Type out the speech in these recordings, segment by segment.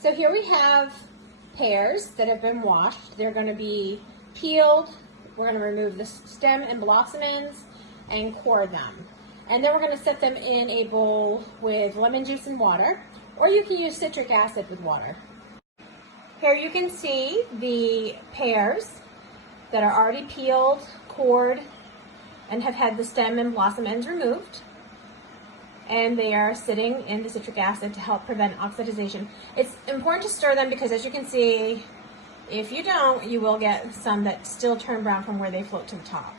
So here we have pears that have been washed. They're going to be peeled. We're going to remove the stem and blossom ends and core them. And then we're going to set them in a bowl with lemon juice and water, or you can use citric acid with water. Here you can see the pears that are already peeled, cored, and have had the stem and blossom ends removed. And they are sitting in the citric acid to help prevent oxidization. It's important to stir them because, as you can see, if you don't, you will get some that still turn brown from where they float to the top.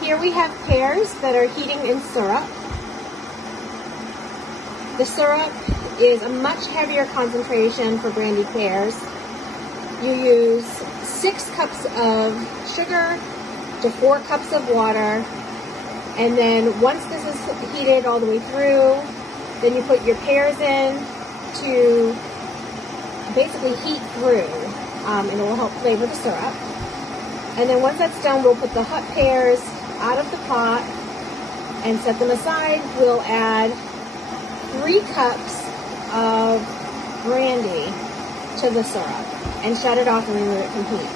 Here we have pears that are heating in syrup. The syrup is a much heavier concentration for brandied pears. You use 6 cups of sugar to 4 cups of water, and then once this is heated all the way through, then you put your pears in to basically heat through, and it will help flavor the syrup. And then once that's done, we'll put the hot pears out of the pot and set them aside. We'll add 3 cups of brandy to the syrup and shut it off and remove it from heat.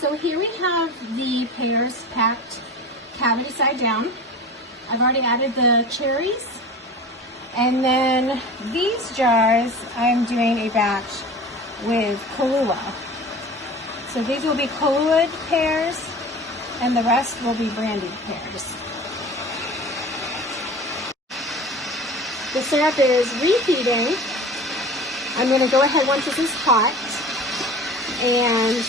So here we have the pears packed cavity side down. I've already added the cherries. And then these jars, I'm doing a batch with Kahlua. So these will be Kahlua pears, and the rest will be brandied pears. The syrup is reheating. I'm going to go ahead once this is hot and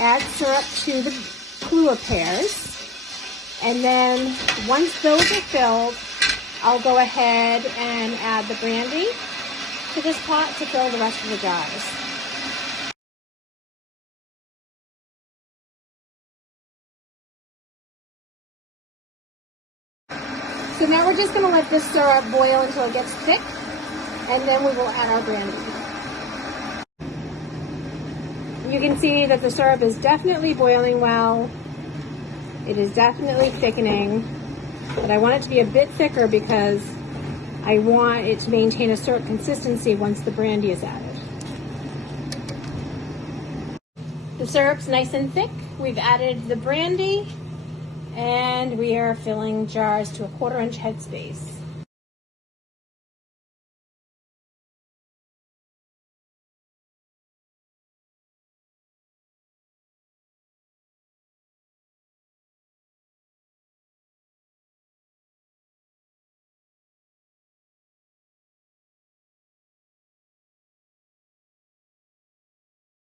add syrup to the Kahlua pears, and then once those are filled, I'll go ahead and add the brandy to this pot to fill the rest of the jars. So now we're just going to let this syrup boil until it gets thick, and then we will add our brandy. You can see that the syrup is definitely boiling well. It is definitely thickening, but I want it to be a bit thicker because I want it to maintain a syrup consistency once the brandy is added. The syrup's nice and thick. We've added the brandy, and we are filling jars to a 1/4 inch headspace.